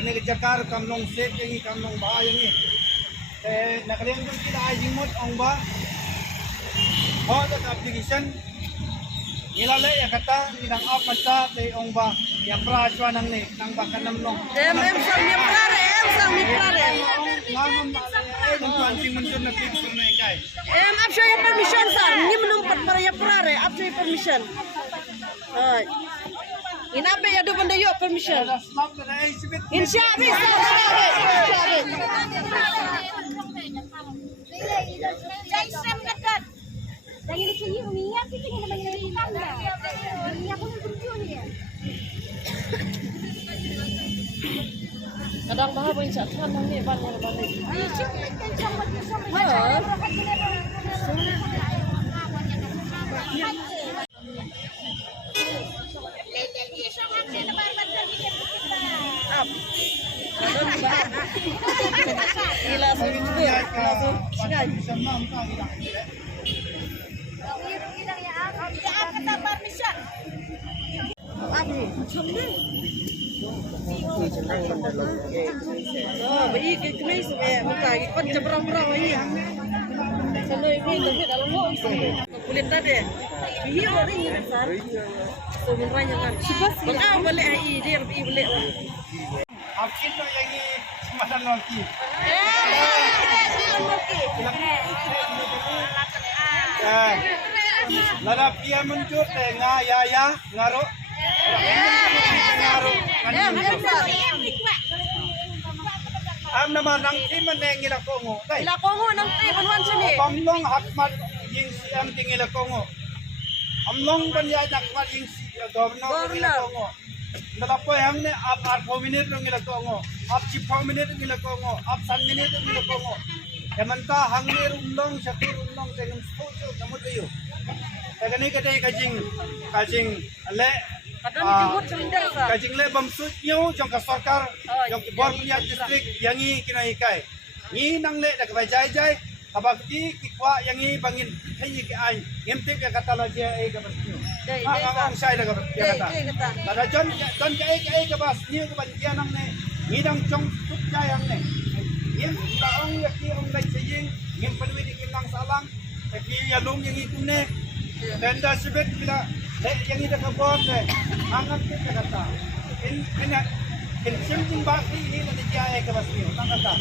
Kami kejakar kamnong set yang ini kamnong bah yang ini. Nakalian pun kita ajing mod ong ba. Oh, the application. Ilalay ya kata inang up masa te ong ba. Ya praswa nang ni nang bakan namnong. Sang mi prare. Ngamam nang pancing muncul na click sur na ikay. After your permission sir, ni menumpat para ya prare after your permission. Ay. Inabe ya do banda yo permission. InsyaAllah. Kadang bahaya pun insya Allah ni banyak banyak. Gila seminggu ya, langsung sekali. Oh, bayi kemis muka ikut cebrang-cebrang ini. Kalau ini tapi dalam mau kulit tadi. Iya orang ini besar. So menranya kan. Bang boleh ai dia boleh. Akin no yang ini semacam lagi. Lara pia muncul tengah ya ngaruh. Am nama nang tim meneng ila kongo. Ila kongo nang tim manwan sini. Kamlong hakmat ying siam ting ila kongo. Amlong banya hakmat ying governor ila kongo. Nalapo yang ne ab 4 minit ng ila kongo. Ab 4 minit ng ila kongo. Ab 1 minit ng ila kongo. Kamanta hangir umlong syakur umlong dengan sponsor kamu tuyo. Kagani kadai kajing le kajing le bamsut nyo jong ka sarkar jong bor punya distrik yangi kinaikai ni nang le dak bajai habakti kikwa yangi bangin khayi ki ai ngemte ka kata la je ai ka basnyo ang sai la ka kata tada jon ka ai ka bas ni ka ban kia nang ne ni dang chong tut ja yang ne yem taong yaki ong lai sejing ngem panwi dikilang salang tapi yalung yangi kunne tenda sibet bila yang ini kabor deh, angan kita kata, ini simting baki ini nanti jaya ke basio, kata.